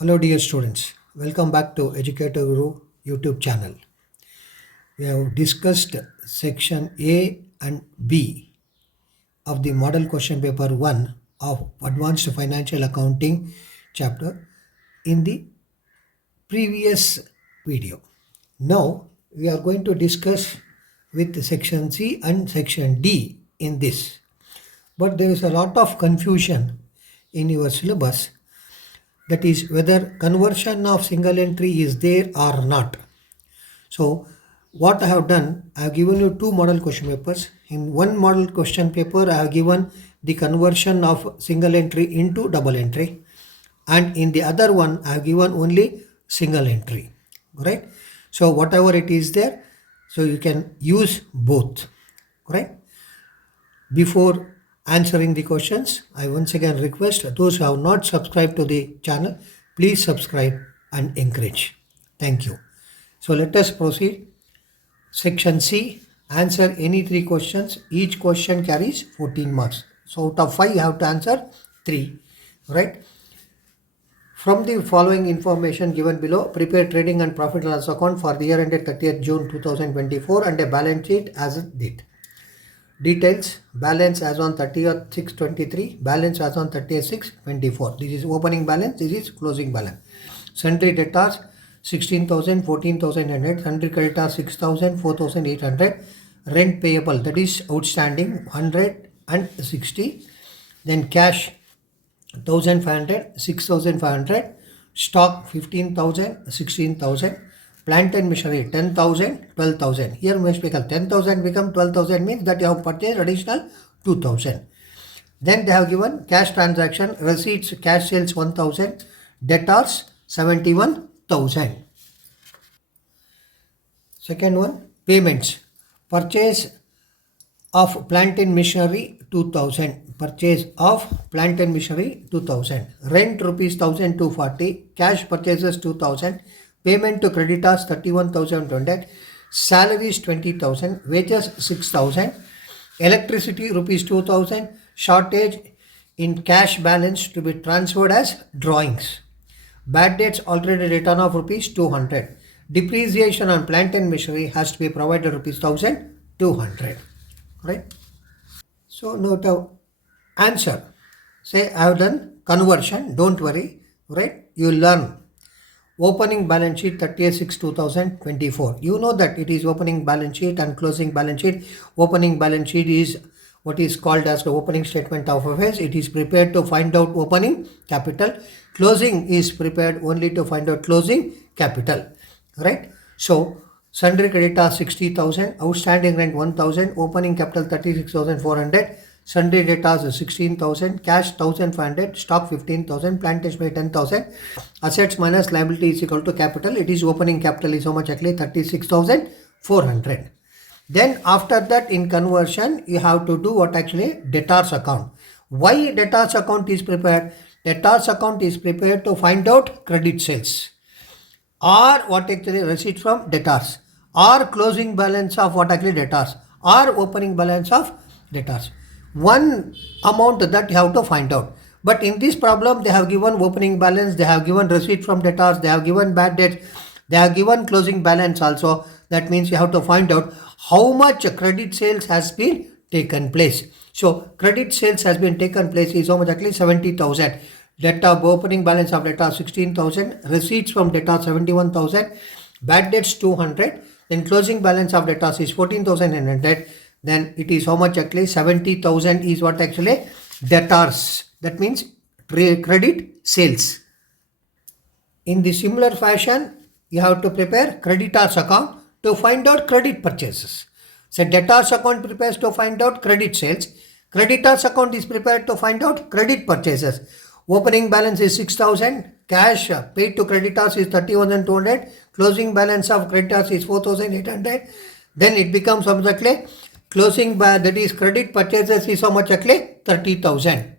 Hello dear students, welcome back to Educator Guru YouTube channel. We have discussed section A and B of the model question paper 1 of Advanced Financial Accounting chapter in the previous video. Now we are going to discuss with section C and section D in this. But there is a lot of confusion in your syllabus, that is whether conversion of single entry is there or not. So what I have done, I have given you two model question papers. In one model question paper, I have given the conversion of single entry into double entry, and in the other one, I have given only single entry, right? So whatever it is there, so you can use both, right? Before answering the questions, I once again request those who have not subscribed to the channel, please subscribe and encourage. Thank you. So let us proceed. Section C, answer any three questions. Each question carries 14 marks. So out of 5 you have to answer 3, right? From the following information given below, prepare trading and profit and loss account for the year ended 30th June 2024 and a balance sheet as a date. Details: balance as on 30th 6/23, balance as on 30th 6/24. This is opening balance, this is closing balance. Sundry debtors 16,000, 14,800, sundry creditors 6,000, 4,800, rent payable, that is outstanding 160, then cash 1,500, 6,500, stock 15,000, 16,000, plant and machinery 10,000, 12,000. Here must become 10,000 become 12,000, means that you have purchased additional 2,000. Then they have given cash transaction, receipts, cash sales 1,000, debtors 71,000. Second one, payments. Purchase of plant and machinery 2,000. Purchase of plant and machinery 2,000. Rent rupees 1,240. Cash purchases 2,000. Payment to creditors 31,200. Salaries 20,000. Wages 6,000. Electricity rupees 2,000. Shortage in cash balance to be transferred as drawings. Bad debts already written off rupees 200. Depreciation on plant and machinery has to be provided rupees 1,200. Right? So note the answer. Say I have done conversion, don't worry, right? You learn. Opening balance sheet 30th 6 2024. You know that it is opening balance sheet and closing balance sheet. Opening balance sheet is what is called as the opening statement of affairs. It is prepared to find out opening capital. Closing is prepared only to find out closing capital, right? So sundry creditors 60,000, outstanding rent 1,000, opening capital 36,400, sundry debtors 16,000, cash 1,500, stock 15,000, plant and machinery 10,000, assets minus liability is equal to capital. It is opening capital is how much actually 36,400. Then after that in conversion you have to do what actually debtors account. Why debtors account is prepared? Debtors account is prepared to find out credit sales, or what actually receipt from debtors, or closing balance of what actually debtors, or opening balance of debtors. One amount that you have to find out. But in this problem they have given opening balance, they have given receipt from debtors, they have given bad debts, they have given closing balance also. That means you have to find out how much credit sales has been taken place. So credit sales has been taken place is how much actually 70,000. Debtor opening balance of debtor 16,000, receipts from debtor 71,000, bad debts 200, then closing balance of debtors is 14,900. Then it is how much actually 70,000 is what actually debtors. That means credit sales. In the similar fashion, you have to prepare creditors account to find out credit purchases. So debtors account prepares to find out credit sales. Creditors account is prepared to find out credit purchases. Opening balance is 6,000. Cash paid to creditors is 31,200. Closing balance of creditors is 4,800. Then it becomes exactly closing that is credit purchases is how much actually 30,000.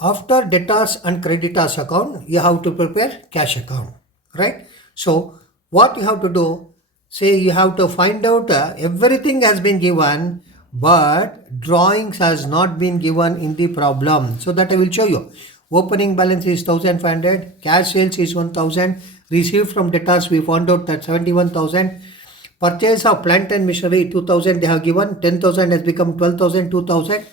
After debtors and creditors account, you have to prepare cash account, right? So what you have to do, say you have to find out everything has been given, but drawings has not been given in the problem. So that I will show you. Opening balance is 1500. Cash sales is 1000. Received from debtors, we found out that 71,000. Purchase of plant and machinery 2000 they have given. 10,000 has become 12,000, 2,000.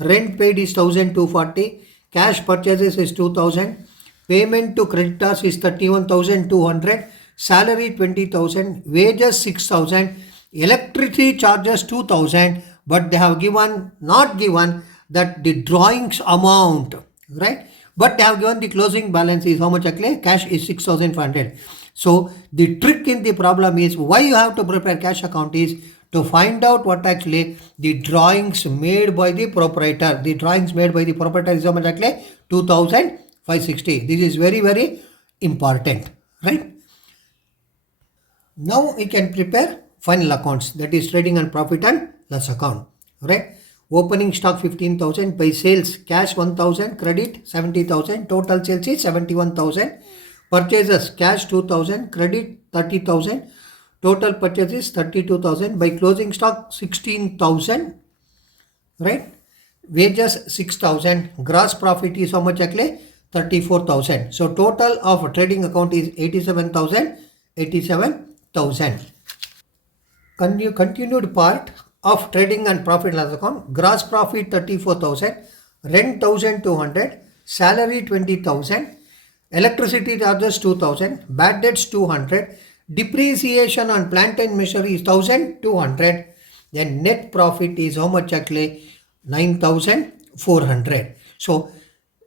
Rent paid is 1,240. Cash purchases is 2,000. Payment to creditors is 31,200. Salary 20,000. Wages 6,000. Electricity charges 2,000. But they have given, not given that the drawings amount, right? But they have given the closing balance is how much actually? Cash is 6,500. So the trick in the problem is why you have to prepare cash account is to find out what actually the drawings made by the proprietor. The drawings made by the proprietor is how much actually? 2,560. This is very, very important, right? Now we can prepare final accounts, that is trading and profit and loss account, right? Opening stock 15,000, by sales cash 1,000, credit 70,000, total sales is 71,000. Purchases cash 2,000, credit 30,000, total purchases 32,000. By closing stock 16,000, right? Wages 6,000. Gross profit is how much actually? 34,000. So total of trading account is 87,000. 87,000. Continued part of trading and profit loss account. Gross profit 34,000. Rent 1,200. Salary 20,000. Electricity charges 2,000. Bad debts 200. Depreciation on plant and machinery is 1,200. Then net profit is how much actually? 9,400. So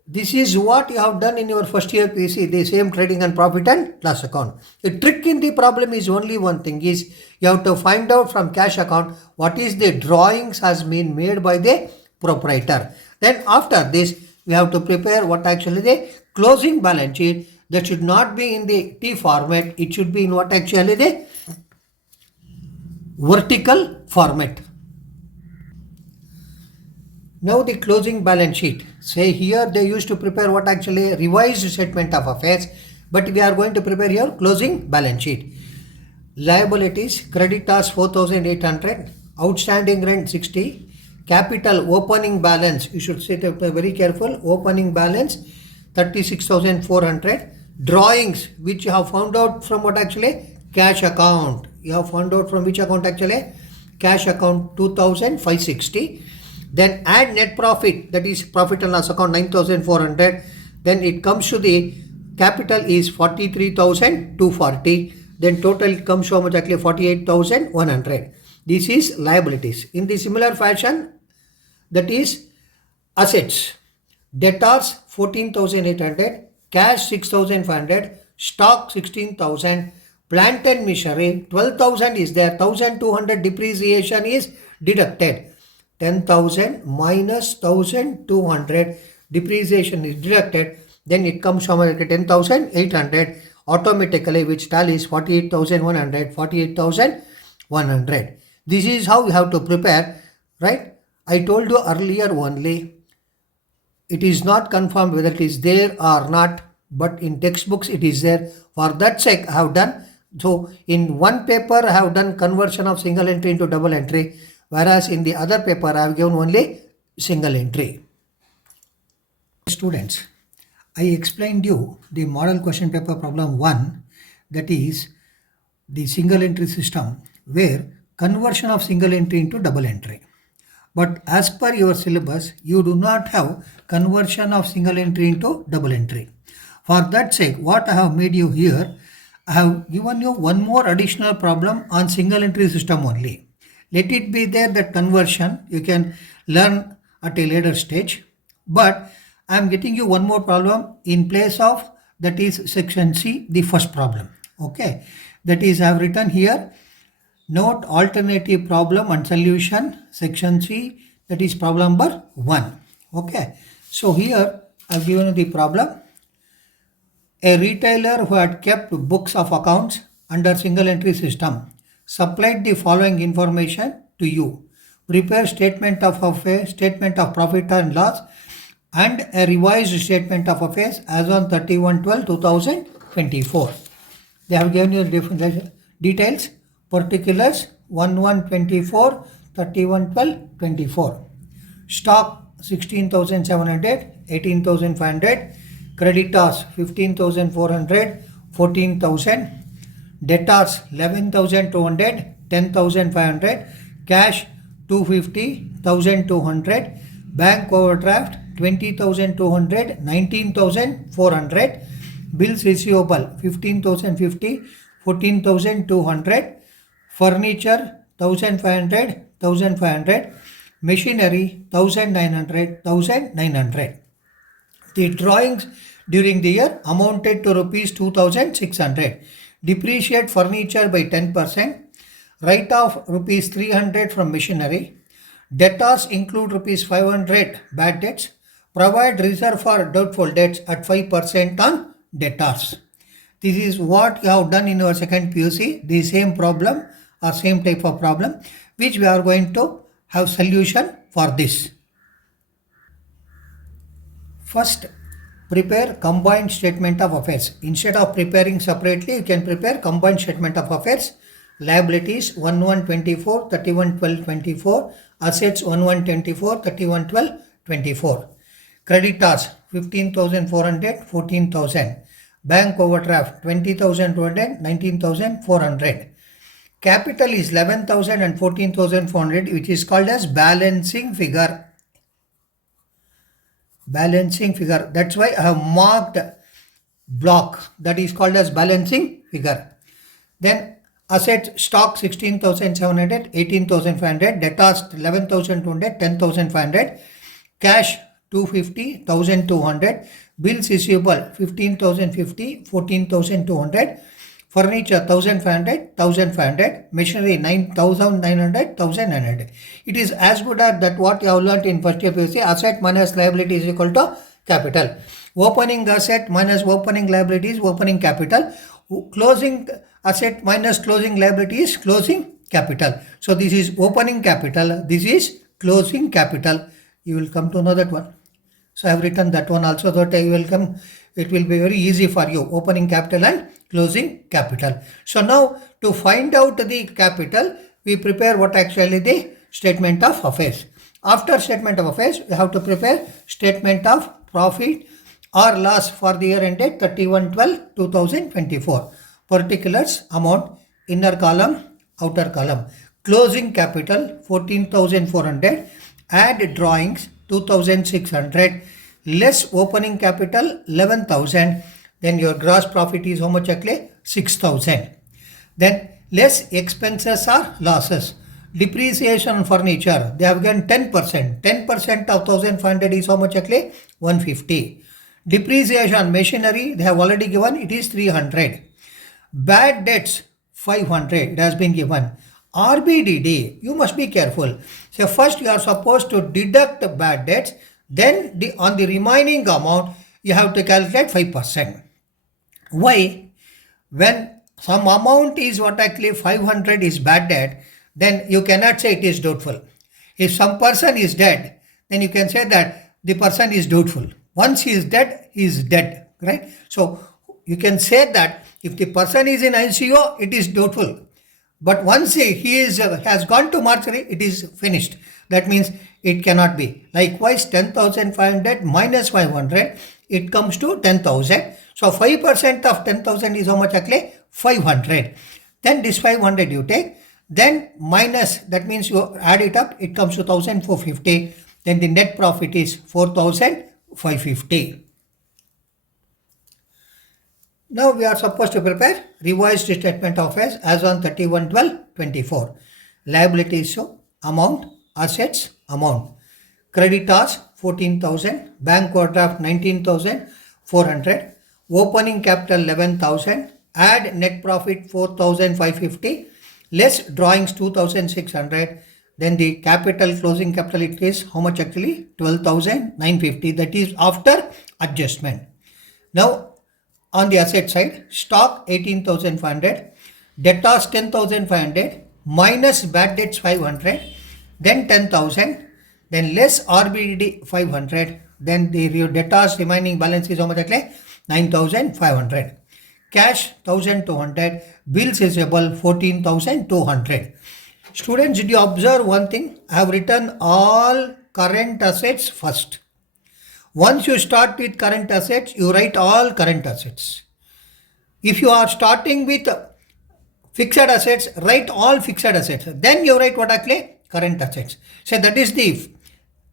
this is what you have done in your first year PC, the same trading and profit and loss account. The trick in the problem is only one thing is you have to find out from cash account what is the drawings has been made by the proprietor. Then after this, we have to prepare what actually the closing balance sheet. That should not be in the T format. It should be in what actually the vertical format. Now the closing balance sheet. Say here they used to prepare what actually revised statement of affairs, but we are going to prepare here closing balance sheet. Liabilities, creditors 4,800, outstanding rent 60, capital opening balance, you should say that very careful, opening balance 36,400, drawings which you have found out from what actually? Cash account. You have found out from which account actually? Cash account 2,560. Then add net profit, that is profit and loss account 9,400. Then it comes to the capital is 43,240. Then total comes to how much actually? 48,100. This is liabilities. In the similar fashion, that is assets. Debtors 14,800, cash 6,500, stock 16,000, plant and machinery 12,000 is there, 1,200 depreciation is deducted. 10,000 minus 1,200 depreciation is deducted, then it comes from 10,800 automatically, which tallies 48,100, 48,100. This is how you have to prepare, right? I told you earlier only, it is not confirmed whether it is there or not, but in textbooks it is there. For that sake I have done. So in one paper I have done conversion of single entry into double entry, whereas in the other paper I have given only single entry. Students, I explained you the model question paper problem 1, that is the single entry system where conversion of single entry into double entry. But as per your syllabus, you do not have conversion of single entry into double entry. For that sake, what I have made you here, I have given you one more additional problem on single entry system only. Let it be there that conversion you can learn at a later stage. But I am getting you one more problem in place of, that is section C, the first problem. Okay, that is I have written here, note alternative problem and solution, section C, that is problem number 1. Okay, so here I have given you the problem. A retailer who had kept books of accounts under single entry system supplied the following information to you. Prepare statement of affairs, statement of profit and loss, and a revised statement of affairs as on 31/12/2024. They have given you different details, particulars 1/1/24, 31/12/24. Stock 16,700, 18,500. Creditors 15,400, 14,000. Debtors 11,200, 10,500. Cash 250, 1,200. Bank overdraft 20,200, 19,400. Bills receivable 15,050, 14,200. Furniture 1,500, 1,500. Machinery 1,900, 1,900. The drawings during the year amounted to rupees 2,600. Depreciate furniture by 10%. Write off rupees 300 from machinery. Debtors include rupees 500 bad debts. Provide reserve for doubtful debts at 5% on debtors. This is what you have done in your second PUC, the same problem or same type of problem, which we are going to have solution for this. First, prepare combined statement of affairs. Instead of preparing separately, you can prepare combined statement of affairs. Liabilities 1124, 3112, 24. Assets 1124, 3112, 24. Creditors 15,400, 14,000. Bank overdraft 20,200, 19,400. Capital is 11,000 and 14,400, which is called as balancing figure. Balancing figure. That's why I have marked block that is called as balancing figure. Then asset stock 16,700, 18,500. Debtors 11,200, 10,500. Cash 250, 1,200. Bills receivable 15,050, 14,200. Furniture 1,500, 1,500. Machinery 9,900, 1,900. It is as good as that what you have learnt in first year PUC. Asset minus liability is equal to capital. Opening asset minus opening liability is opening capital. Closing asset minus closing liability is closing capital. So this is opening capital. This is closing capital. You will come to know that one. So I have written that one also, that I will come. It will be very easy for you. Opening capital and closing capital. So now to find out the capital, we prepare what actually the statement of affairs. After statement of affairs, we have to prepare statement of profit or loss for the year ended 31/12/2024. Particulars, amount, inner column, outer column. Closing capital 14,400. Add drawings 2,600. Less opening capital 11,000. Then your gross profit is how much actually? 6,000. Then less expenses or losses. Depreciation on furniture, they have given 10%. 10% of 1,500 is how much actually? 150. Depreciation machinery, they have already given, it is 300. Bad debts 500, it has been given. RBDD, you must be careful. So first you are supposed to deduct the bad debts, then on the remaining amount you have to calculate 5%. Why? When some amount is what actually 500 is bad debt, then you cannot say it is doubtful. If some person is dead, then you can say that the person is doubtful. Once he is dead, right? So you can say that if the person is in ICU, it is doubtful. But once he has gone to mortuary, it is finished. That means it cannot be. Likewise, 10,500 minus 500, it comes to 10,000. So 5% of 10,000 is how much actually? 500. Then this 500 you take, then minus, that means you add it up, it comes to 1,450. Then the net profit is 4,550. Now we are supposed to prepare revised statement of affairs as on 31/12/24. Liabilities show amount, assets amount. Creditors 14,000, bank overdraft 19,400, opening capital 11,000, add net profit 4,550, less drawings 2,600. Then the capital, closing capital, it is how much actually? 12,950. That is after adjustment. Now on the asset side, stock 18,500, debtors 10,500, minus bad debts 500, then 10,000, then less RBD 500, then the debtors remaining balance is how much actually? 9,500. Cash 1,200, bills receivable 14,200. Students, did you observe one thing? I have written all current assets first. Once you start with current assets, you write all current assets. If you are starting with fixed assets, write all fixed assets. Then you write what actually current assets. So that is the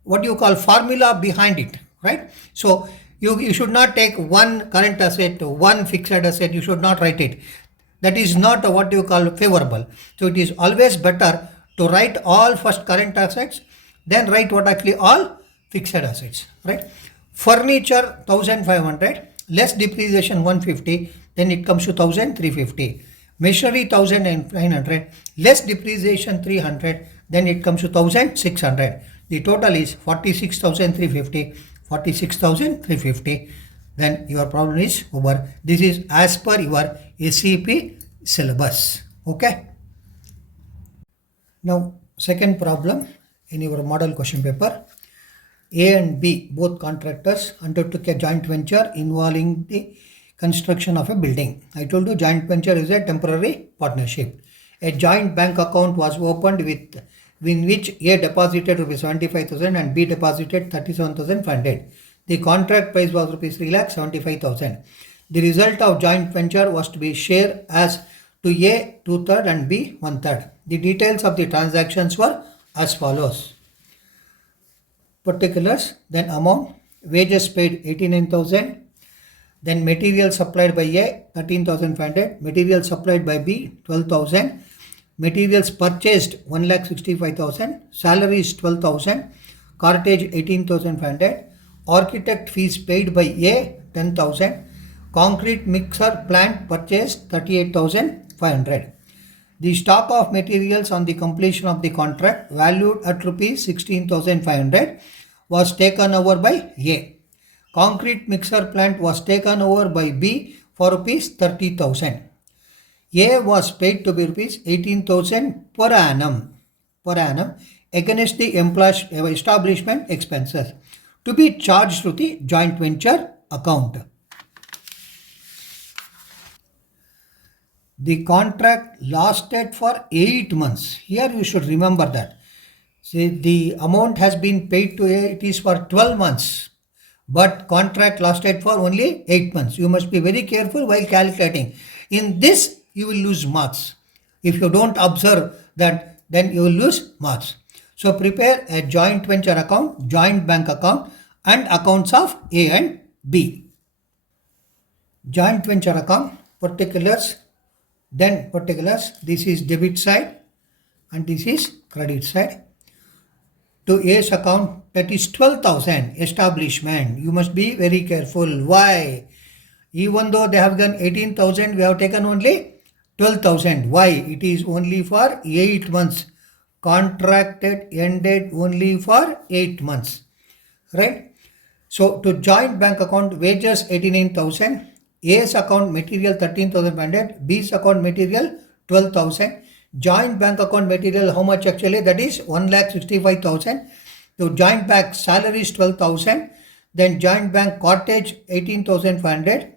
what you call formula behind it, right? So you should not take one current asset, one fixed asset. You should not write it. That is not what you call favorable. So it is always better to write all first current assets, then write what actually all fixed assets, right? Furniture 1500 less depreciation 150, then it comes to 1350. Machinery 1900 less depreciation 300, then it comes to 1600. The total is 46,350. 46,350. Then your problem is over. This is as per your SEP syllabus. Okay. Now second problem in your model question paper. A and B, both contractors, undertook a joint venture involving the construction of a building. I told you joint venture is a temporary partnership. A joint bank account was opened in which A deposited rupees 75,000 and B deposited 37,500. The contract price was rupees 3,75,000. The result of joint venture was to be shared as to A 2/3 and B 1/3. The details of the transactions were as follows. Particulars, then amount, wages paid 89,000, then material supplied by A 13,500, material supplied by B 12,000, materials purchased 1,65,000, salaries 12,000, cartage 18,500, architect fees paid by A 10,000, concrete mixer plant purchased 38,500. The stock of materials on the completion of the contract valued at rupees 16,500 was taken over by A. Concrete mixer plant was taken over by B for rupees 30,000. A was paid to be rupees 18,000 per annum against the establishment expenses to be charged to the joint venture account. The contract lasted for 8 months. Here you should remember that. See, the amount has been paid to A, it is for 12 months. But contract lasted for only 8 months. You must be very careful while calculating. In this, you will lose marks. If you don't observe that, then you will lose marks. So prepare a joint venture account, joint bank account and accounts of A and B. Joint venture account, particulars, then particulars, this is debit side and this is credit side. To A's account, that is 12,000 establishment. You must be very careful. Why? Even though they have done 18,000, we have taken only 12,000. Why? It is only for 8 months. Contracted ended only for 8 months. Right? So to joint bank account, wages 89,000. A's account material 13,500, B's account material 12,000. Joint bank account material, how much actually? That is 1,65,000. So joint bank salary is 12,000. Then joint bank cottage 18,500.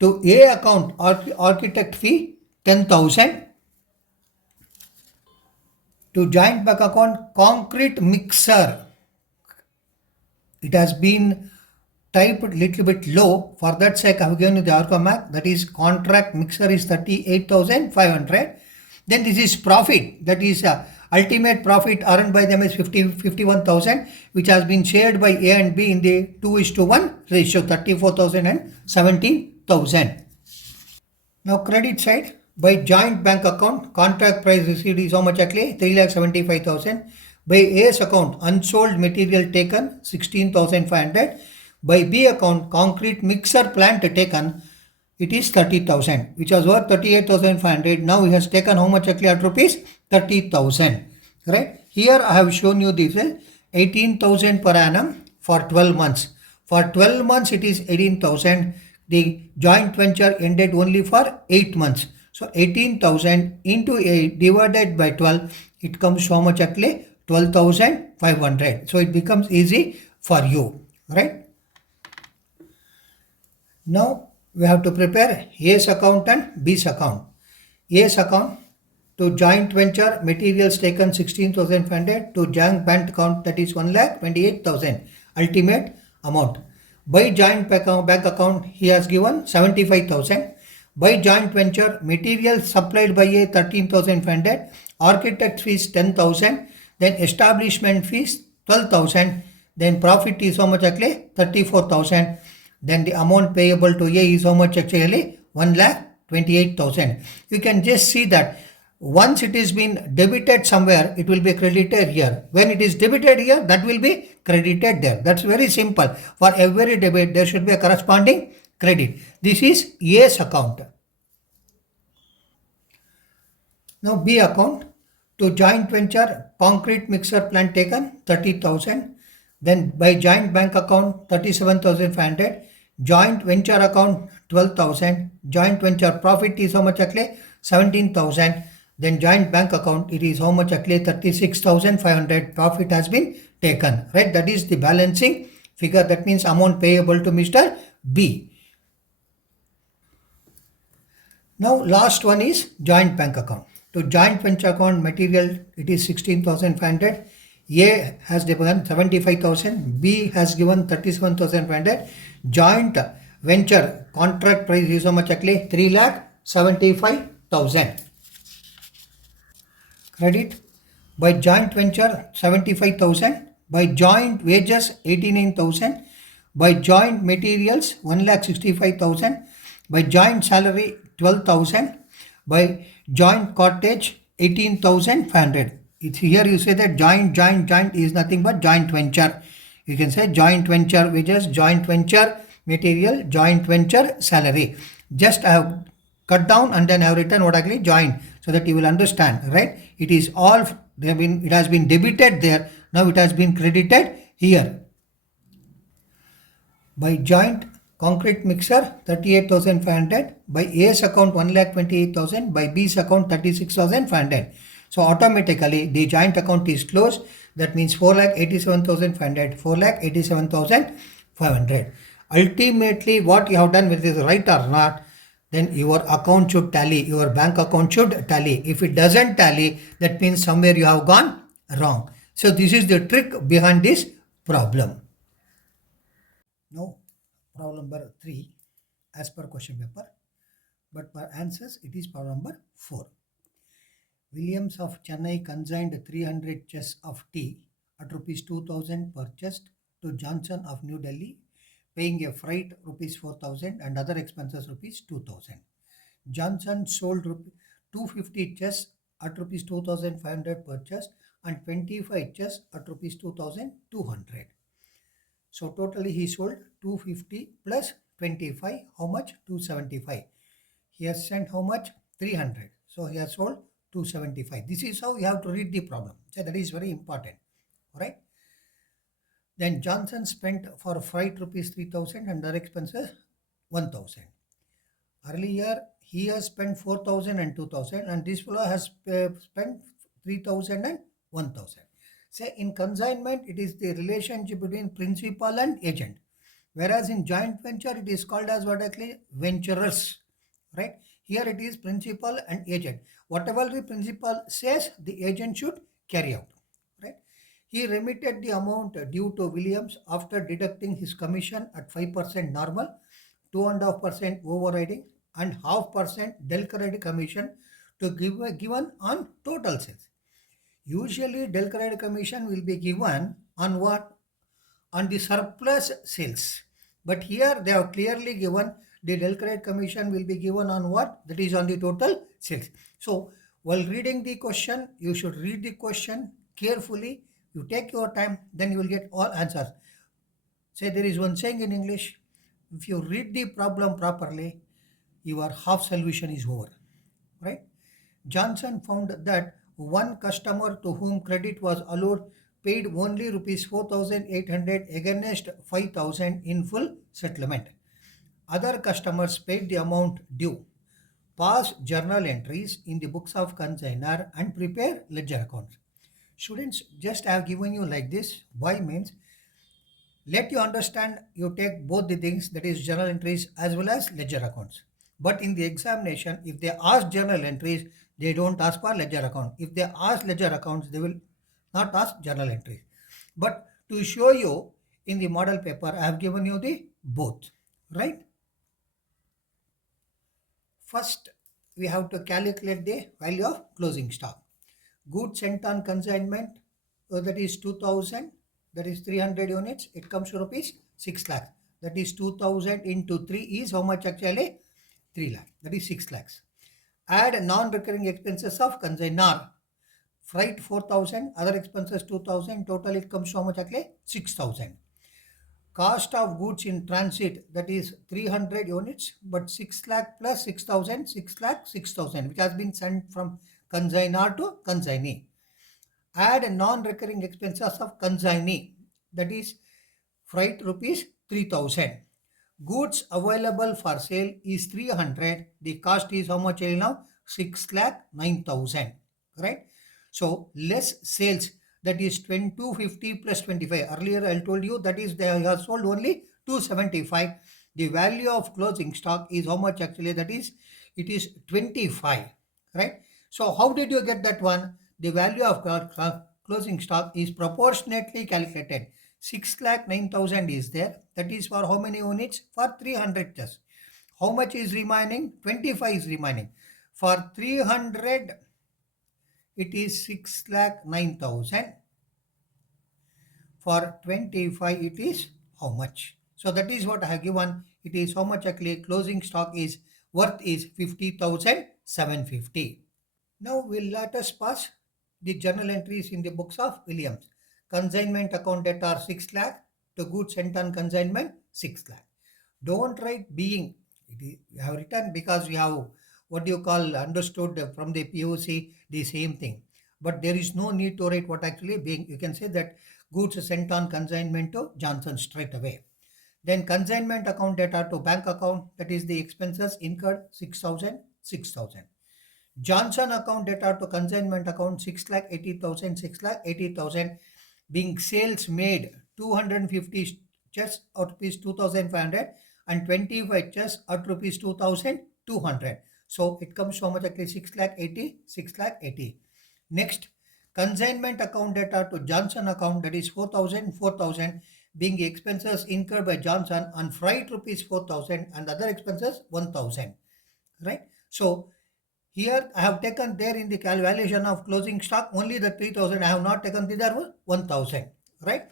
To A account architect fee 10,000. To joint bank account concrete mixer, it has been typed little bit low. For that sake, I have given you the Arcomac. That is contract mixer is 38,500. Then this is profit. That is ultimate profit earned by them is 51,000, which has been shared by A and B in the 2:1 ratio, 34,000 and 17,000. Now credit side, by joint bank account, contract price received is how much actually? 3,75,000. By A's account, unsold material taken 16,500. By B account, concrete mixer plant taken, it is 30,000, which was worth 38,500. Now he has taken how much actually at rupees 30,000. Right? Here I have shown you this 18,000 per annum for 12 months. For 12 months it is 18,000. The joint venture ended only for 8 months. So 18,000 into 8 divided by 12, it comes how much actually? 12,500. So it becomes easy for you. Right? Now we have to prepare A's account and B's account. A's account, to joint venture materials taken 16,500, to joint bank account, that is 1,28,000 ultimate amount. By joint bank account, he has given 75,000. By joint venture, materials supplied by a 13,500, architect fees 10,000, then establishment fees 12,000, then profit is how much actually 34,000, then the amount payable to A is how much actually 1,28,000. You can just see that once it is been debited somewhere, it will be credited here. When it is debited here, that will be credited there. That's very simple. For every debit, there should be a corresponding credit. This is A's account. Now B account, to joint venture concrete mixer plant taken 30,000. Then by joint bank account 37,500. Joint venture account 12,000. Joint venture profit is how much actually 17,000. Then joint bank account, it is how much actually 36,500. Profit has been taken, right? That is the balancing figure. That means amount payable to Mr. B. Now last one is joint bank account. To joint venture account material, it is 16,500. A has given 75,000. B has given 37,500. Joint venture contract price is how much actually 3,75,000. Credit by joint venture 75,000. By joint wages 89,000. By joint materials 1,65,000. By joint salary 12,000. By joint cottage 18,500. It's here you say that joint is nothing but joint venture. You can say joint venture wages, joint venture material, joint venture salary. Just I have cut down and then I have written what actually joint, so that you will understand, right? It is all, it has been debited there. Now it has been credited here. By joint concrete mixer 38,500. By A's account 1,28,000. By B's account 36,500. So automatically the joint account is closed. That means 4,87,500. 4,87,500. Ultimately what you have done, whether it is right or not, then your account should tally, your bank account should tally. If it doesn't tally, that means somewhere you have gone wrong. So this is the trick behind this problem. Now problem number 3 as per question paper, but for answers it is problem number 4. Williams of Chennai consigned 300 chests of tea at rupees 2,000 per chest to Johnson of New Delhi, paying a freight rupees 4,000 and other expenses rupees 2,000. Johnson sold 250 chests at rupees 2,500 per chest and 25 chests at rupees 2,200. So totally he sold 250 plus 25. How much? 275. He has sent how much? 300. So he has sold 275. This is how you have to read the problem. So that is very important. Alright. Then Johnson spent for freight rupees 3,000 and other expenses 1,000. Earlier he has spent 4,000 and 2,000, and this fellow has spent 3,000 and 1,000. Say in consignment, it is the relationship between principal and agent. Whereas in joint venture, it is called as what actually venturers, right? Here it is principal and agent. Whatever the principal says, the agent should carry out, right? He remitted the amount due to Williams after deducting his commission at 5% normal, 2.5% overriding, and 0.5% del credit commission to given on total sales. Usually del credit commission will be given on what? On the surplus sales. But here they have clearly given the del credit commission will be given on what? That is on the total sales. So while reading the question, you should read the question carefully. You take your time, then you will get all answers. Say there is one saying in English, if you read the problem properly, your half solution is over, right? Johnson found that one customer to whom credit was allowed paid only rupees 4,800 against 5,000 in full settlement. Other customers paid the amount due. Pass journal entries in the books of consignor and prepare ledger accounts. Students, just I have given you like this. Why means let you understand, you take both the things, that is journal entries as well as ledger accounts. But in the examination, if they ask journal entries, they don't ask for ledger account. If they ask ledger accounts, they will not ask journal entries. But to show you in the model paper, I have given you the both, right? First, we have to calculate the value of closing stock. Goods sent on consignment, that is 2000, that is 300 units, it comes to rupees 6 lakhs. That is 2000 into 3 is how much actually? 3 lakh, that is 6 lakhs. Add non-recurring expenses of consignor. Freight 4000, other expenses 2000, total it comes to how much actually? 6000. Cost of goods in transit, that is 300 units, but 6 lakh plus 6000, 6 lakh 6000, which has been sent from consignor to consignee. Add non-recurring expenses of consignee, that is freight rupees 3000. Goods available for sale is 300. The cost is how much now? 6 lakh 9000. Right? So less sales, that is 250 plus 25. Earlier I told you that is they have sold only 275. The value of closing stock is how much actually? That is, it is 25. Right? So how did you get that one? The value of closing stock is proportionately calculated. 6 lakh 9000 is there. That is for how many units? For 300 just. How much is remaining? 25 is remaining. For 300, it is 6 lakh 9000. For 25, it is how much? So that is what I have given. It is how much actually closing stock is worth is 50,750. Now we'll let us pass the journal entries in the books of Williams. Consignment account debtor 6 lakh, to goods sent on consignment 6 lakh. Don't write being. You have written because you have what you call understood from the POC the same thing. But there is no need to write what actually being. You can say that goods sent on consignment to Johnson straight away. Then consignment account debtor to bank account, that is the expenses incurred 6,000, 6,000. Johnson account debtor to consignment account 6 lakh 80,000, 6 lakh 80,000, being sales made 250 chests at rupees 2,500 and 25 chests at rupees 2,200. So it comes to how much actually? 6 lakh 80, 6 lakh 80. Next, consignment account debtor to Johnson account, that is 4,000, 4,000, being expenses incurred by Johnson on freight rupees 4,000 and other expenses 1,000. Right? So here I have taken there in the valuation of closing stock only the 3,000. I have not taken the other 1,000. Right?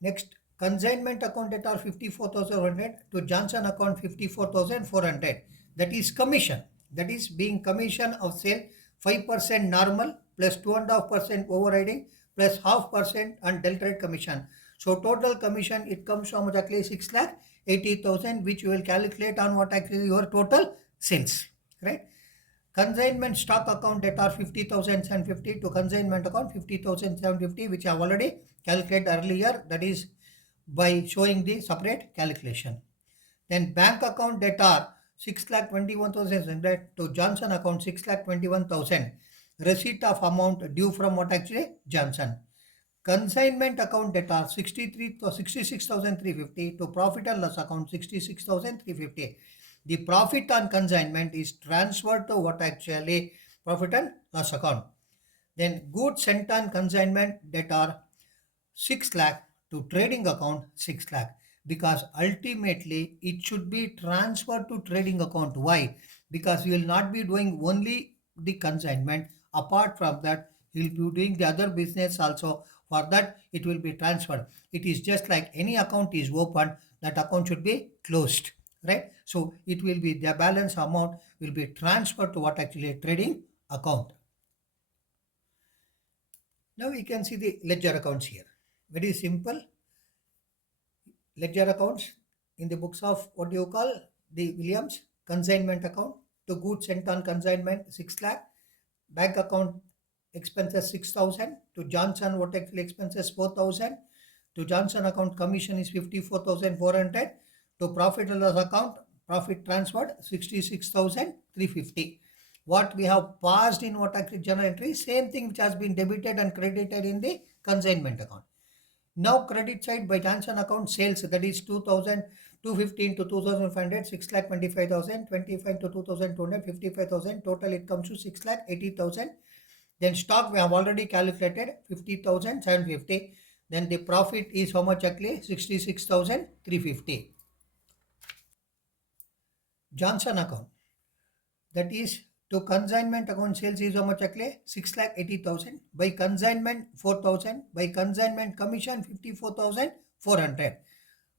Next, consignment account debtor 54,100 to Johnson account 54,400. That is commission. That is being commission of sale 5% normal plus 2.5% overriding plus half percent and delta rate commission. So total commission it comes from exactly 6 lakh 80,000, which you will calculate on what actually your total sales. Right? Consignment stock account debtor 50,750 to consignment account 50,750, which I have already calculated earlier. That is by showing the separate calculation. Then bank account debtor 6,21,600 to Johnson account 6,21,000. Receipt of amount due from what actually? Johnson. Consignment account debtor 66,350 to profit and loss account 66,350. The profit on consignment is transferred to what actually? Profit and loss account. Then goods sent on consignment debtor 6 lakh to trading account 6 lakh, because ultimately it should be transferred to trading account. Why? Because we will not be doing only the consignment. Apart from that, we will be doing the other business also. For that, it will be transferred. It is just like any account is opened, that account should be closed. Right? So it will be the balance amount will be transferred to what actually? Trading account. Now we can see the ledger accounts here. Very simple. Ledger accounts in the books of what do you call the Williams. Consignment account to goods sent on consignment 6 lakh. Bank account expenses 6,000. To Johnson what actually expenses 4,000. To Johnson account commission is 54,400. To profit and loss account profit transferred 66,350. What we have passed in what actually journal entry, same thing which has been debited and credited in the consignment account. Now credit side by Johnson account sales, that is 2,215 to 2,500, 6 lakh 25,000, 25 to 2,200, 55,000. Total it comes to 6 lakh 80,000. Then stock we have already calculated 50,750. Then the profit is how much actually? 66,350. Johnson account. That is to consignment account sales is how much actually? 6,80,000. By consignment 4,000. By consignment commission 54,400.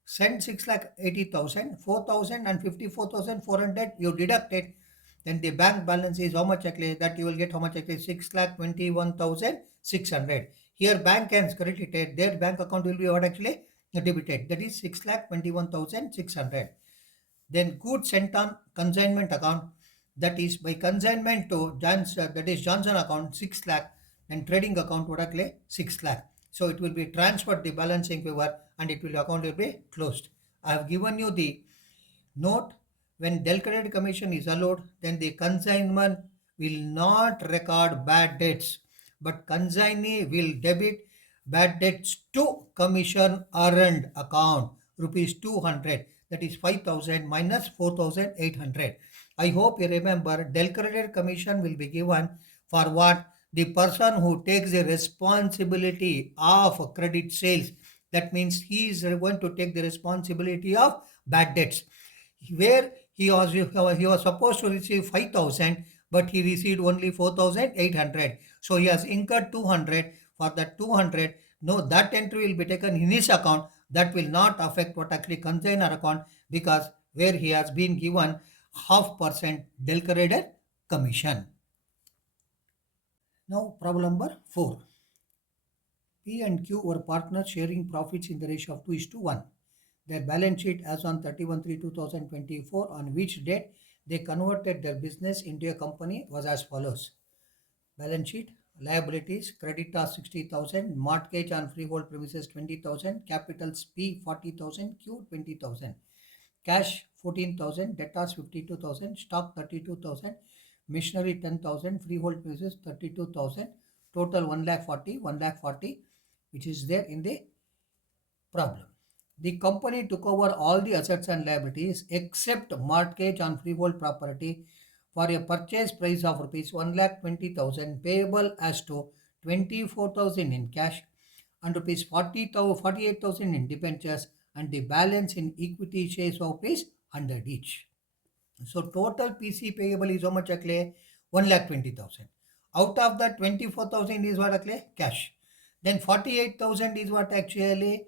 Send 6,80,000, 4,000 and 54,400 you deduct it, then the bank balance is how much actually? That you will get how much actually? 6,21,600. Here bank has credited, their bank account will be what actually? Debited. That is 6,21,600. Then goods sent on consignment account, that is by consignment to that is Johnson account 6 lakh, and trading account would actually 6 lakh. So it will be transferred the balancing figure and it will account will be closed. I have given you the note. When del credit commission is allowed, then the consignment will not record bad debts, but consignee will debit bad debts to commission earned account rupees 200. That is 5,000 minus 4,800. I hope you remember del credit commission will be given for what? The person who takes the responsibility of credit sales. That means he is going to take the responsibility of bad debts, where he was supposed to receive 5,000, but he received only 4,800. So he has incurred 200. For that 200, no, that entry will be taken in his account. That will not affect what actually consigner account, because where he has been given 0.5% del credit commission. Now problem number 4. P and Q were partners sharing profits in the ratio of 2 is to 1. Their balance sheet as on 31/3/2024, on which date they converted their business into a company, was as follows. Balance sheet: liabilities, creditors 60,000, mortgage on freehold premises 20,000, capitals P 40,000, Q 20,000, cash 14,000, debtors 52,000, stock 32,000, machinery 10,000, freehold premises 32,000, total 1,40,000, which is there in the problem. The company took over all the assets and liabilities except mortgage on freehold property for a purchase price of rupees 1,20,000 payable as to 24,000 in cash and rupees 48,000 in debentures, and the balance in equity shares of rupees 100 each. So total PC payable is how much actually? 1,20,000. Out of that 24,000 is what actually? Cash. Then 48,000 is what actually?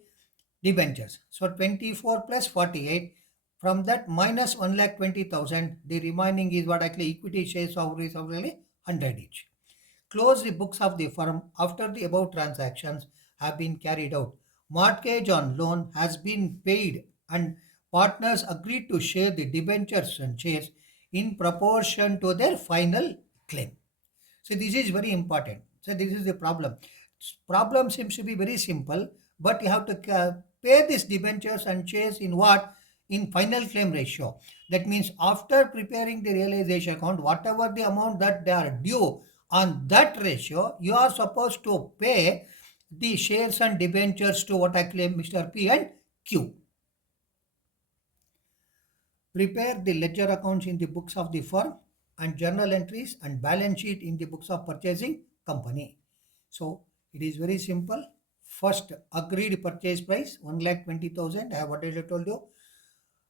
Debentures. So 24 plus 48. From that minus 1,20,000, the remaining is what actually? Equity shares of rupees 100 each. Close the books of the firm after the above transactions have been carried out. Mortgage on loan has been paid and partners agreed to share the debentures and shares in proportion to their final claim. So this is very important. So this is the problem. Problem seems to be very simple, but you have to pay these debentures and shares in what? In final claim ratio. That means after preparing the realization account, whatever the amount that they are due on that ratio, you are supposed to pay the shares and debentures to what I claim Mr. P and Q. Prepare the ledger accounts in the books of the firm and journal entries and balance sheet in the books of purchasing company. So it is very simple. First, agreed purchase price 1,20,000. I have already told you.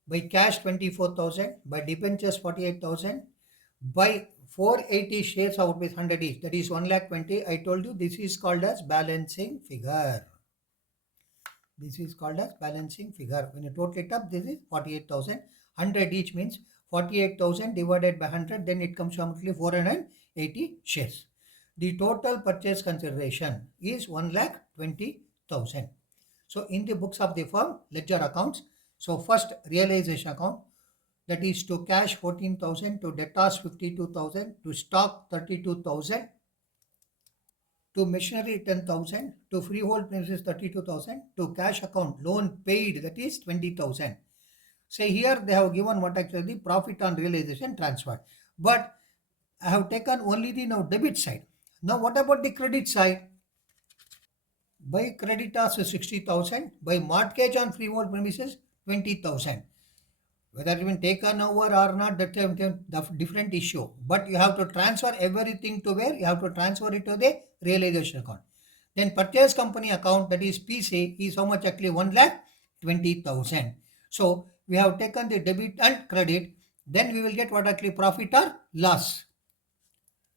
By cash 24,000. By debentures 48,000. By 480 shares of rupees 100 each. That is 1,20,000. I told you this is called as balancing figure. This is called as balancing figure. When you total it up, this is 48,000. 100 each means 48,000 divided by 100, then it comes to roughly 480 shares. The total purchase consideration is 1,20,000. So in the books of the firm, ledger accounts, so first realization account, that is to cash 14,000, to debtors 52,000, to stock 32,000, to machinery 10,000, to freehold premises 32,000, to cash account loan paid, that is 20,000. Say here they have given what actually the profit on realization transfer, but I have taken only the now debit side. Now what about the credit side? By creditors 60,000, by mortgage on freehold premises 20,000. Whether it been taken over or not, that's a different issue. But you have to transfer everything to where? You have to transfer it to the realization account. Then purchase company account, that is PC, is how much actually? 1,20,000. So we have taken the debit and credit. Then we will get what actually? Profit or loss.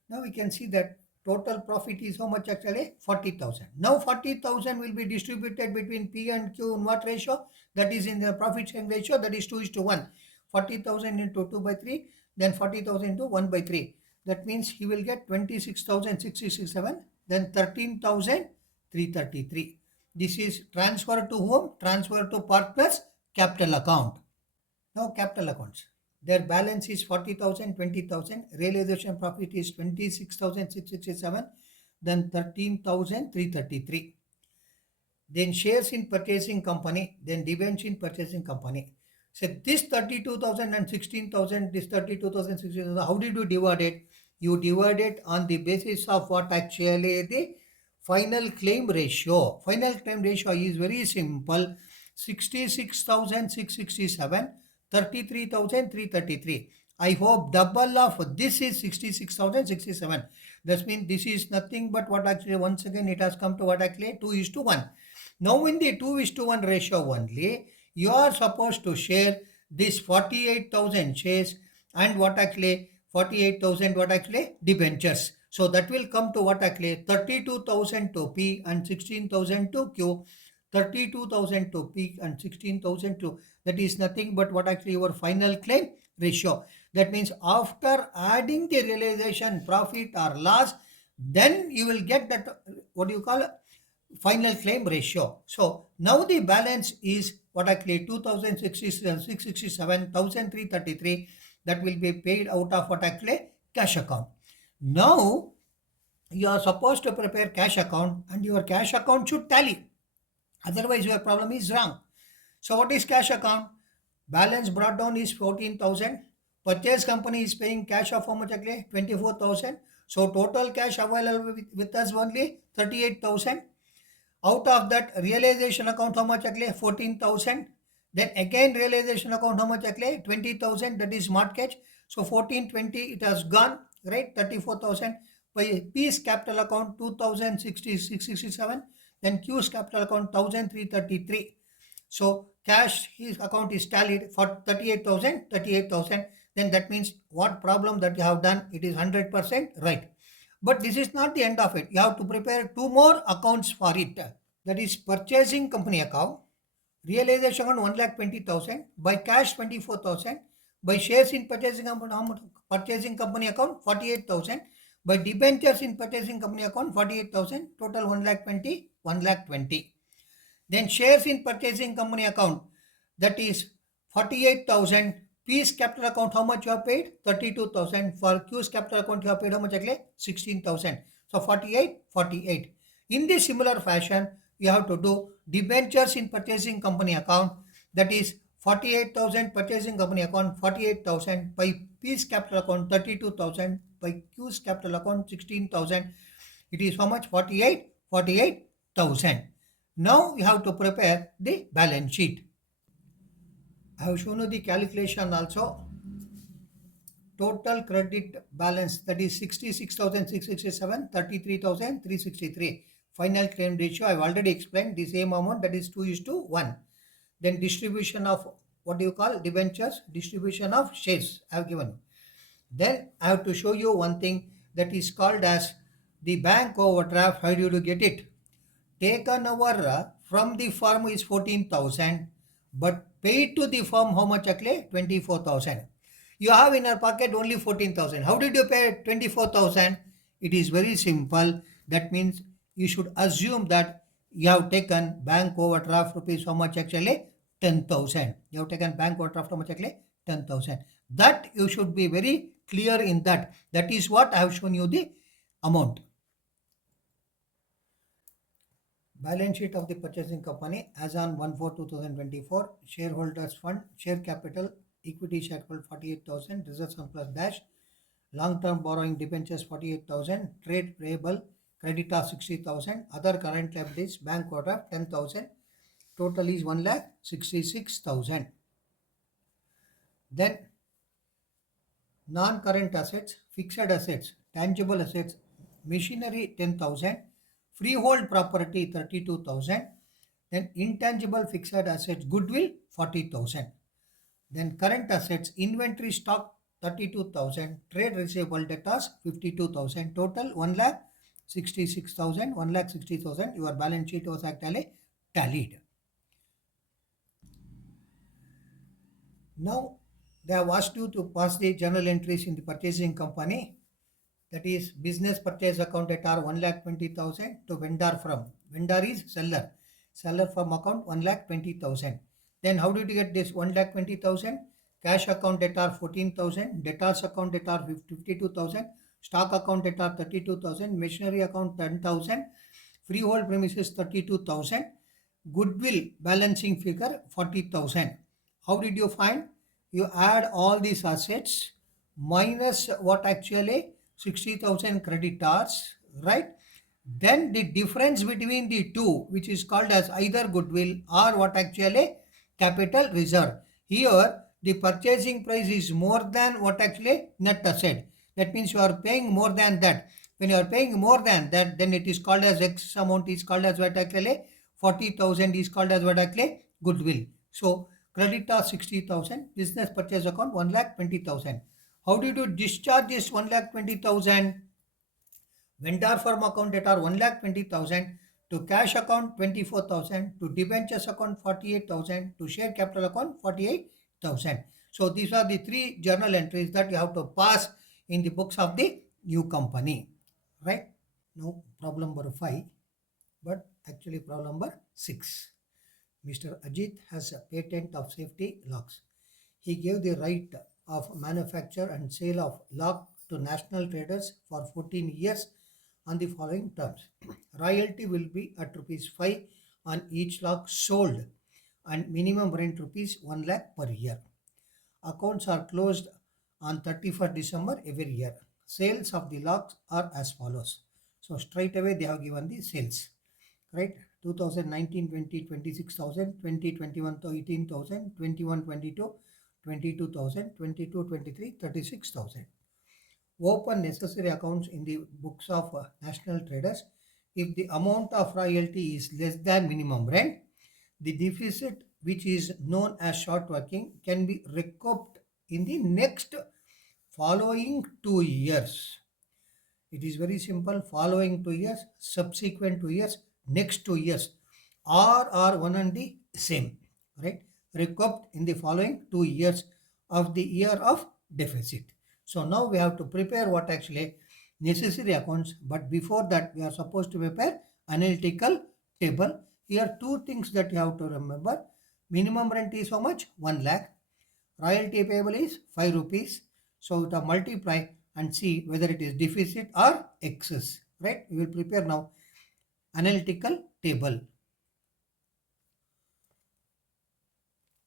Now we can see that total profit is how much actually? 40,000. Now 40,000 will be distributed between P and Q in what ratio? That is in the profit sharing ratio, that is 2:1. 40,000 into 2 by 3, then 40,000 into 1 by 3. That means he will get 26,667, then 13,333. This is transfer to whom? Transfer to partners capital account. Now capital accounts. Their balance is 40,000, 20,000. Realization profit is 26,667. Then 13,333. Then shares in purchasing company. Then dividends in purchasing company. So this 32,000 and 16,000, this 32,000, 16,000, how did you divide it? You divide it on the basis of what actually the final claim ratio. Final claim ratio is very simple. 66,667, 33,333. I hope double of this is 66,067. That means this is nothing but what actually, once again it has come to what actually? 2:1. Now in the 2:1 ratio only, you are supposed to share this 48,000 shares and what actually? 48,000 what actually? Debentures. So that will come to what actually? 32,000 to P and 16,000 to Q. 32,000 to P and 16,000 to, that is nothing but what actually? Your final claim ratio. That means after adding the realization profit or loss, then you will get that, what do you call, final claim ratio. So now the balance is what actually? 2,667, 1,333, that will be paid out of what actually? Cash account. Now you are supposed to prepare cash account and your cash account should tally. Otherwise your problem is wrong. So what is cash account? Balance brought down is 14,000. Purchase company is paying cash of how much actually? 24,000. So total cash available with us only 38,000. Out of that, realization account how much actually? 14,000. Then again realization account how much actually? 20,000, that is mortgage. So 14, 20, it has gone, right? 34,000. By P's capital account 2,067. Then Q's capital account 1,333. So cash his account is tallied for 38,000, 38,000. Then that means what problem that you have done, it is 100% right. But this is not the end of it. You have to prepare two more accounts for it. That is purchasing company account, realization account 1,20,000, by cash 24,000, by shares in purchasing company account 48,000, by debentures in purchasing company account 48,000, total 1,20,000, 1,20,000. Then shares in purchasing company account, that is 48,000. P's capital account, how much you have paid? 32,000. For Q's capital account, you have paid how much again? 16,000. So 48, 48. In this similar fashion, you have to do debentures in purchasing company account, that is 48,000 purchasing company account, 48,000, by P's capital account 32,000, by Q's capital account 16,000. It is how much? 48, 48,000. Now you have to prepare the balance sheet. I have shown you the calculation also. Total credit balance, that is 66,667, 33,363. Final claim ratio, I have already explained the same amount, that is 2:1. Then distribution of what do you call? Debentures, distribution of shares I have given. Then I have to show you one thing that is called as the bank overdraft. How do you get it? Taken over from the firm is 14,000, but paid to the firm how much actually? 24,000. You have in your pocket only 14,000. How did you pay 24,000? It is very simple. That means you should assume that you have taken bank overdraft rupees how much actually? 10,000. You have taken bank overdraft how much actually? 10,000. That you should be very clear in that. That is what I have shown you the amount. Balance sheet of the purchasing company as on 1/4/2024. Shareholders fund, share capital, equity share capital 48,000, reserve surplus dash, long-term borrowing debentures 48,000, trade payable, creditor 60,000, other current liabilities, bank overdraft 10,000. Total is 1,66,000. Then non-current assets, fixed assets, tangible assets, machinery 10,000, freehold property 32,000, then intangible fixed assets goodwill 40,000, then current assets inventory stock 32,000, trade receivable debtors 52,000, total 1 lakh 66,000, 1 lakh 60,000. Your balance sheet was actually tallied. Now they have asked you to pass the journal entries in the purchasing company, that is business purchase account at R 1,20,000 to vendor from. Vendor is seller. Seller from account 1,20,000. Then how did you get this 1,20,000? Cash account at R 14,000. Debtors account at R 52,000. Stock account at R 32,000. Machinery account 10,000. Freehold premises 32,000. Goodwill balancing figure 40,000. How did you find? You add all these assets minus what actually 60,000 creditors, right? Then the difference between the two, which is called as either goodwill or what actually capital reserve. Here the purchasing price is more than what actually net asset. That means you are paying more than that. When you are paying more than that, then it is called as X amount is called as what actually 40,000 is called as what actually goodwill. So creditor 60,000, business purchase account 1,20,000. How did you discharge this 1,20,000? Vendor firm account at 1,20,000, to cash account 24,000, to debentures account 48,000, to share capital account 48,000. So these are the three journal entries that you have to pass in the books of the new company, right? Now problem number 5, but actually problem number 6. Mr. Ajit has a patent of safety locks. He gave the right of manufacture and sale of lock to national traders for 14 years on the following terms. Royalty will be at rupees 5 on each lock sold and minimum rent rupees 1 lakh per year. Accounts are closed on 31st December every year. Sales of the locks are as follows. So straight away they have given the sales, right? 2019 20 26,000, 20 21 18,000, 21 22 22,000, 22 23 36,000. Open necessary accounts in the books of national traders. If the amount of royalty is less than minimum rent, the deficit, which is known as short working, can be recouped in the next following 2 years. It is very simple. Following 2 years, subsequent 2 years, next 2 years, all are one and the same, right? Recouped in the following 2 years of the year of deficit. So now we have to prepare what actually necessary accounts, but before that we are supposed to prepare analytical table. Here two things that you have to remember. Minimum rent is how much? 1 lakh. Royalty payable is 5 rupees. So to multiply and see whether it is deficit or excess, right? We will prepare now analytical table.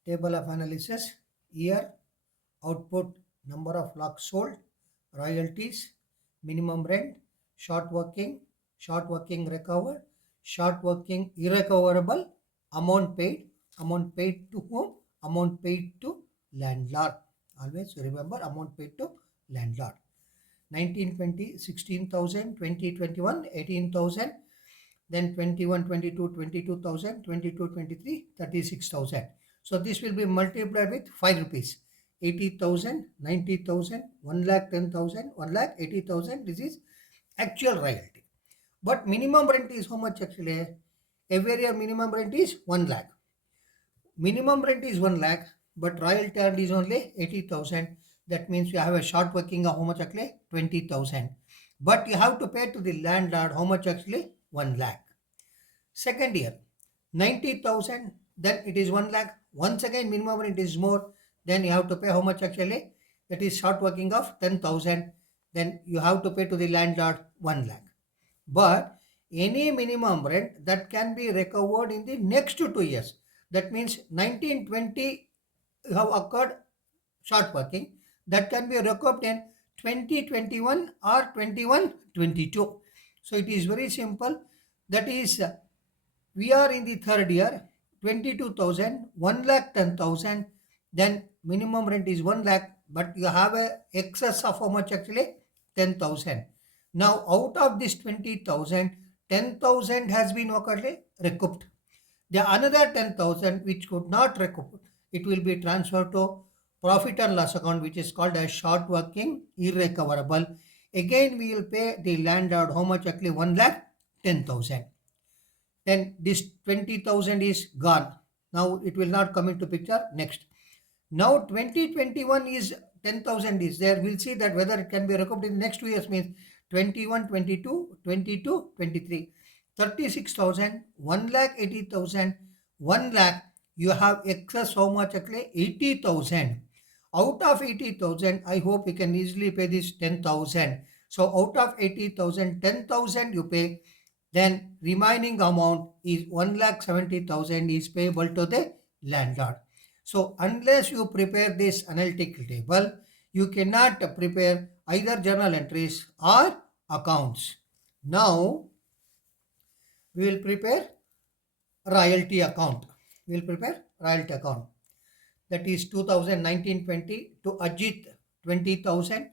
Table of analysis. Year, output, number of locks sold, royalties, minimum rent, short working recovered, short working irrecoverable, amount paid to whom? Amount paid to landlord. Always remember amount paid to landlord. 1920 16,000, 20 21 18,000, then 21 22 22,000, 22 23 36,000. So this will be multiplied with 5 rupees. 80,000, 90,000, 1 lakh 10,000, 1 lakh 80,000. This is actual royalty. But minimum rent is how much actually? Every year minimum rent is 1 lakh. Minimum rent is 1 lakh, but royalty earned is only 80,000. That means you have a short working of how much actually? 20,000. But you have to pay to the landlord how much actually? 1 lakh. Second year, 90,000, then it is 1 lakh. Once again, minimum rent is more. Then you have to pay how much actually? That is short working of 10,000. Then you have to pay to the landlord 1 lakh. But any minimum rent that can be recovered in the next 2 years. That means 1920 have occurred short working, that can be recovered in 2021 or 21-22. So it is very simple. That is, we are in the third year, 22,000, 1 lakh 10,000, then minimum rent is 1 lakh, but you have a excess of how much actually? 10,000. Now out of this 20,000, 10,000 has been recouped. The another 10,000 which could not recoup, it will be transferred to profit and loss account, which is called as short working irrecoverable. Again, we will pay the landlord how much? Actually 1 lakh 10,000. Then this 20,000 is gone. Now it will not come into picture. Next. Now 2021 is 10,000 is there. We'll see that whether it can be recouped in the next 2 years, means 21, 22, 22, 23. 36,000, 1 lakh 80,000, 1 lakh. You have excess how much actually? 80,000. Out of 80,000, I hope you can easily pay this 10,000. So out of 80,000, 10,000 you pay. Then remaining amount is 1,70,000 is payable to the landlord. So unless you prepare this analytical table, you cannot prepare either journal entries or accounts. Now we will prepare royalty account. We will prepare royalty account. That is 2019-20 to Ajit 20,000.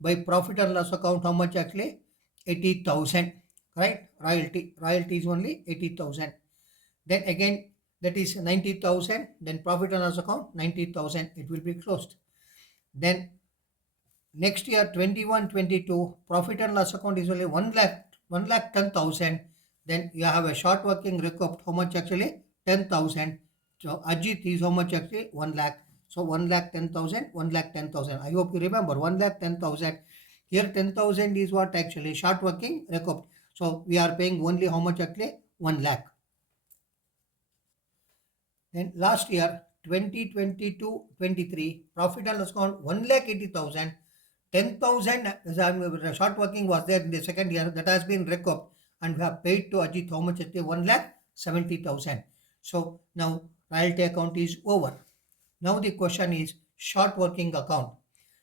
By profit and loss account, how much actually? 80,000. Right? Royalty is only 80,000. Then again, that is 90,000. Then profit and loss account 90,000. It will be closed. Then next year 21-22 profit and loss account is only 1 lakh 10,000. Then you have a short working recouped. How much actually? 10,000. So Ajit is how much actually? 1 lakh. So 1 lakh 10,000, 1 lakh 10,000. I hope you remember 1 lakh 10,000. Here 10,000 is what actually? Short working recouped. So we are paying only how much actually? 1 lakh. Then last year 2022-23 profit and loss account 1 lakh 80,000. 10,000 short working was there in the second year, that has been recouped, and we have paid to Ajit how much? 1 lakh 70,000. So now royalty account is over. Now the question is short working account.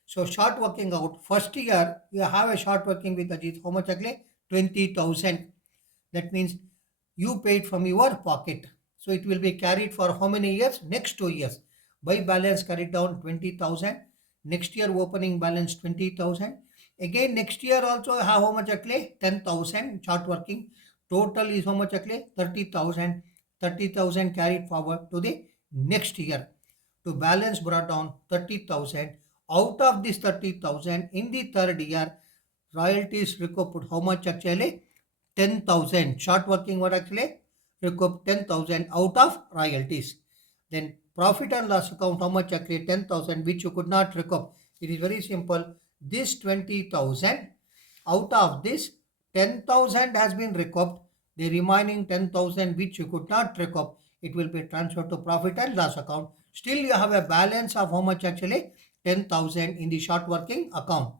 So short working out, first year you have a short working with Ajit, how much actually? 20,000. That means you paid from your pocket. So it will be carried for how many years? Next 2 years. By balance carried down 20,000. Next year opening balance 20,000. Again next year also have how much actually? 10,000 short working. Total is how much actually? 30,000. 30,000 carried forward to the next year. To balance brought down 30,000. Out of this 30,000 in the third year, royalties recouped how much actually? 10,000. Short working what actually? Recouped 10,000 out of royalties. Then profit and loss account, how much actually? 10,000, which you could not recoup. It is very simple. This 20,000, out of this 10,000 has been recouped. The remaining 10,000 which you could not recoup, it will be transferred to profit and loss account. Still you have a balance of how much actually? 10,000 in the short working account.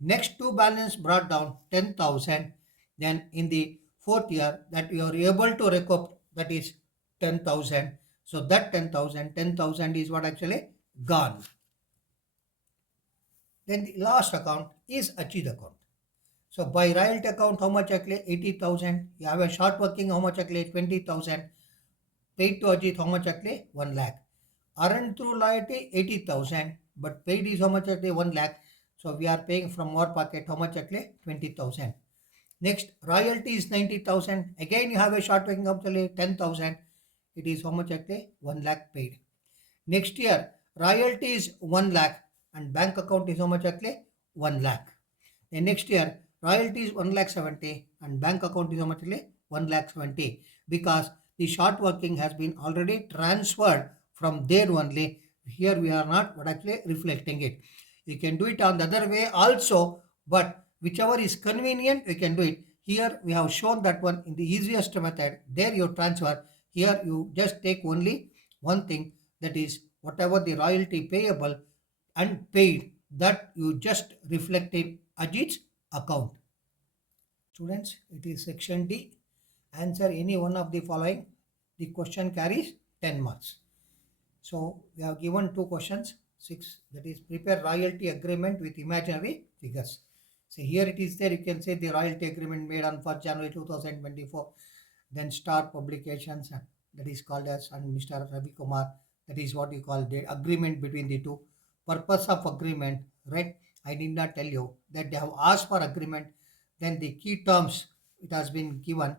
Next two balance brought down 10,000. Then in the fourth year that you are able to recoup, that is 10,000. So that 10,000 is what actually? Gone. Then the last account is Ajit account. So by royalty account, how much actually? 80,000. You have a short working, how much actually? 20,000. Paid to Ajit, how much actually? 1 lakh. Earned through royalty 80,000, but paid is how much actually? 1 lakh. So we are paying from our pocket how much actually? 20,000. Next, royalty is 90,000. Again, you have a short working actually 10,000. It is how much actually? 1 lakh paid. Next year, royalty is 1 lakh and bank account is how much actually? 1 lakh. Then next year, royalty is 1 lakh 70 and bank account is how much actually? 1 lakh 70, because the short working has been already transferred from there only. Here we are not but actually reflecting it. You can do it on the other way also, but whichever is convenient, you can do it. Here we have shown that one in the easiest method. There you transfer. Here you just take only one thing, that is whatever the royalty payable and paid, that you just reflect in Ajit's account. Students, it is section D. Answer any one of the following. The question carries 10 marks. So we have given two questions. 6, that is prepare royalty agreement with imaginary figures. So here it is there. You can say the royalty agreement made on 1st January 2024. Then Star Publications, that is called as, and Mr. Ravi Kumar, that is what you call the agreement between the two. Purpose of agreement, right? I did not tell you that they have asked for agreement. Then the key terms, it has been given.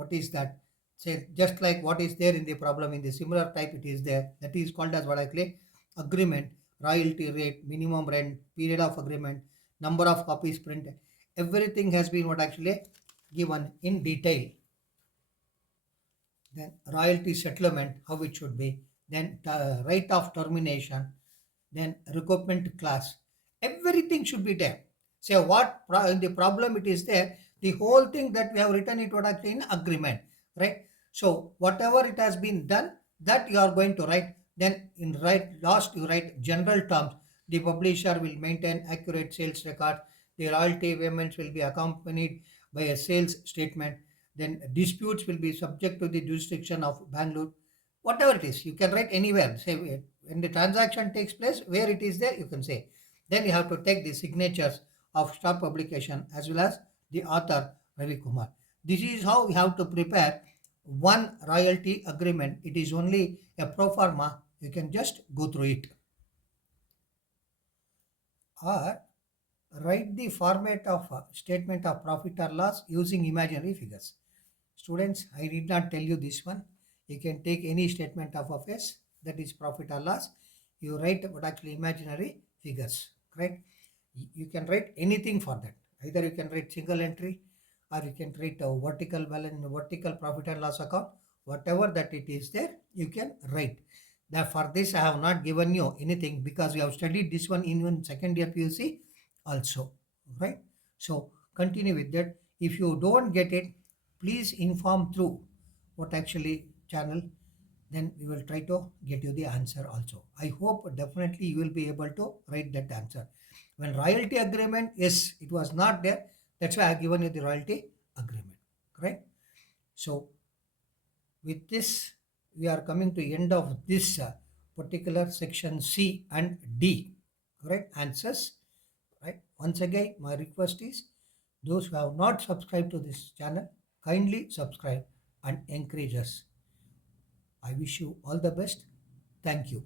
What is that? Say just like what is there in the problem in the similar type it is there. That is called as what I call agreement, royalty rate, minimum rent, period of agreement, number of copies printed. Everything has been what actually given in detail. Then royalty settlement, how it should be, then right of termination, then recoupment class, everything should be there. Say what the problem it is there, the whole thing that we have written it would actually in agreement, right? So whatever it has been done, that you are going to write. Then in right last you write general terms. The publisher will maintain accurate sales record. The royalty payments will be accompanied by a sales statement. Then disputes will be subject to the jurisdiction of Bangalore. Whatever it is, you can write anywhere. Say when the transaction takes place, where it is there, you can say. Then you have to take the signatures of stop publication as well as the author Ravi Kumar. This is how we have to prepare one royalty agreement. It is only a pro forma. You can just go through it. Or write the format of a statement of profit or loss using imaginary figures. Students, I did not tell you this one. You can take any statement of affairs, that is profit or loss. You write what actually imaginary figures, right? You can write anything for that. Either you can write single entry or you can write a vertical balance, vertical profit and loss account. Whatever that it is there, you can write. That for this, I have not given you anything because we have studied this one in one second year PUC also, right? So continue with that. If you don't get it, please inform through what actually channel, then we will try to get you the answer also. I hope definitely you will be able to write that answer. When royalty agreement, yes, it was not there. That's why I have given you the royalty agreement, right? So with this, we are coming to end of this particular section C and D, correct answers, right? Once again, my request is those who have not subscribed to this channel, kindly subscribe and encourage us. I wish you all the best. Thank you.